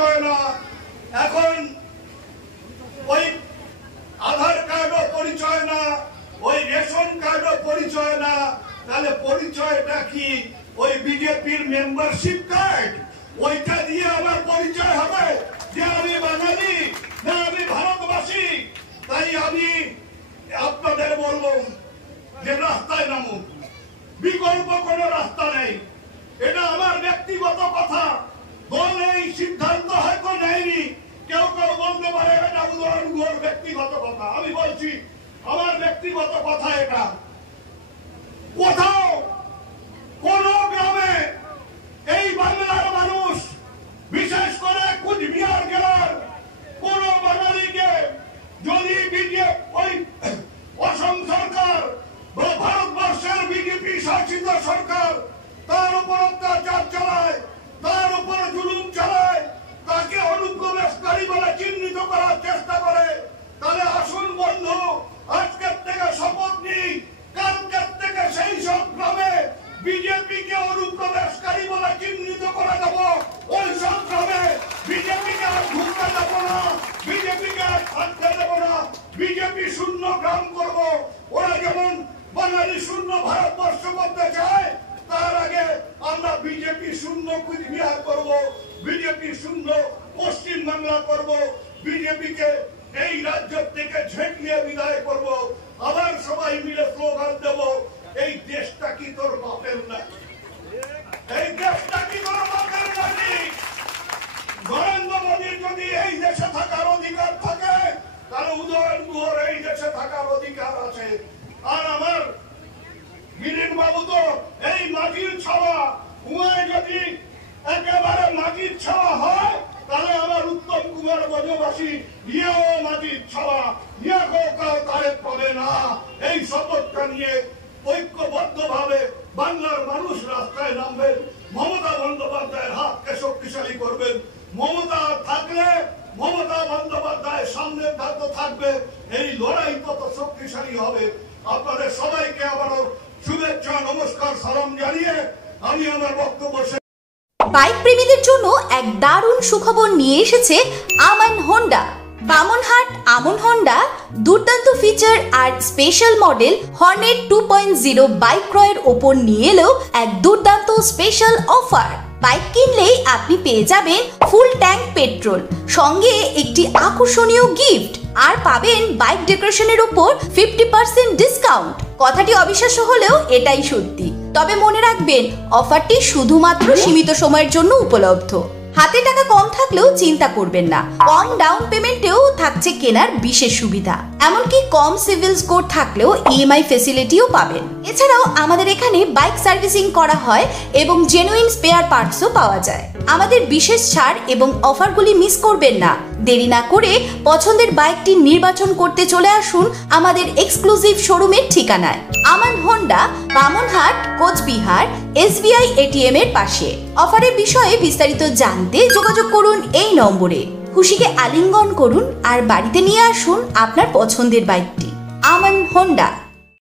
পরিচয় না, এখন ওই আধার কার্ডও পরিচয় না, ওই রেশন কার্ডও পরিচয় না, তাহলে পরিচয়টা কি? ওই বিজেপির মেম্বারশিপ কার্ড, ওইটা দিয়ে আমার পরিচয় হবে যে আমি বাঙালি না আমি ভারতবাসী? তাই আমি আপনাদের বলবো যে রাস্তায় নামুন, বিকল্প কোনো রাস্তা নেই। এটা আমার ব্যক্তিগত কথা, দল এই সিদ্ধান্ত হয়তো নেয়নি, কেউ কেউ বলতে পারে এটা উদয়ন ব্যক্তিগত কথা। আমি বলছি আমার ব্যক্তিগত কথা এটা। কোথাও কোন গ্রামে এই বাংলার মানুষ, বিশেষ করে কুচবিহার জেলার কোন বাঙালিকে যদি ওই অসম সরকার বা ভারতবর্ষের বিজেপি শাসিত সরকার তার উপর অত্যাচার চালায়, তার উপর জুলুম চালায়, তাকে অনুপ্রবেশকারী বলে চিহ্নিত করার চেষ্টা করে, তাহলে আসুন বন্ধু, আজকের থেকে শপথ নিই, কালকের থেকে সেই সব গ্রামে বিজেপিকে অনুপ্রবেশকারী বলে চিহ্নিত করে দেব। ওই সব গ্রামে বিজেপিকে আর ঢুকতে দেব না, বিজেপিকে আর থাকতে দেব না, বিজেপি শূন্য গ্রাম করব। ওরা যেমন বাঙালি শূন্য ভারতবর্ষ করতে চায়, তার আগে আমরা বিজেপি শূন্য কুচবিহার করব, বিজেপি শূন্য পশ্চিম বাংলা করব, বিজেপিকে এই রাজ্য থেকে ঝেঁটিয়ে বিদায় করব। আবার সবাই মিলে স্লোগান দেব, এই দেশটা কি তোর বাপের নাকি? এই দেশটা কি তোর বাপের নাকি? নরেন্দ্র মোদীর যদি এই দেশে থাকার অধিকার থাকে, তাহলে উদয়ন গুহর এই দেশে থাকার অধিকার আছে। আর আমার গিরিন বাবু তো এই মাটির ছাওয়া, উমায় যদি একেবারে মাটির ছাওয়া হয়, তাহলে আমার উত্তম কুমার বনবাসী ইয়েও মাটির ছাওয়া, ইয়েও কাউ তারে পাবে না। এই শপথটা নিয়ে ঐক্যবদ্ধ ভাবে বাংলার মানুষ রাস্তায় নামবেন, মমতা বন্দ্যোপাধ্যায়ের হাতকে শক্তিশালী করবেন। মমতা থাকলে মমতা বন্দ্যোপাধ্যায় সামনের ধাতে থাকবে, এই লড়াই তত শক্তিশালী হবে। আপনাদের সবাইকে আবারও শুভেচ্ছা, নমস্কার, সালাম জানিয়ে আমি আমার বক্তব্য। বাইক প্রেমীদের জন্য এক দারুণ সুখবর নিয়ে এসেছে আমান হোন্ডা। বামনহাট আমন হোন্ডা দুর্দান্ত ফিচার আর স্পেশাল মডেল হর্নেট 2.0 বাইক ক্রয়ের ওপর নিয়ে এলো এক দুর্দান্ত স্পেশাল অফার। বাইক কিনলেই আপনি পেয়ে যাবেন ফুল ট্যাঙ্ক পেট্রোল, সঙ্গে একটি আকর্ষণীয় গিফট, আর পাবেন বাইক ডেকোরেশনের উপর 50% ডিসকাউন্ট। কথাটি অবিশ্বাস্য হলেও এটাই সত্যি। তবে মনে রাখবেন, অফারটি শুধুমাত্র সীমিত সময়ের জন্য উপলব্ধ। হাতে টাকা কম থাকলেও চিন্তা করবেন না, কম ডাউন পেমেন্টেও থাকছে কেনার বিশেষ সুবিধা। এমনকি কম সিভিল স্কোর থাকলেও ইএমআই ফেসিলিটিও পাবেন। এছাড়াও আমাদের এখানে বাইক সার্ভিসিং করা হয় এবং জেনুইন স্পেয়ার পার্টসও পাওয়া যায়। আমাদের বিশেষ ছাড় এবং অফারগুলি মিস করবেন না। দেরি না করে পছন্দের বাইকটি নির্বাচন করতে চলে আসুন আমাদের এক্সক্লুসিভ শোরুমের ঠিকানায়, Aman Honda, Bamanhat, Coochbehar, SBI ATM এর পাশে। অফারের বিষয়ে বিস্তারিত জানতে যোগাযোগ করুন এই নম্বরে। খুশিকে আলিঙ্গন করুন আর বাড়িতে নিয়ে আসুন আপনার পছন্দের বাইকটি। আমান হোন্ডা।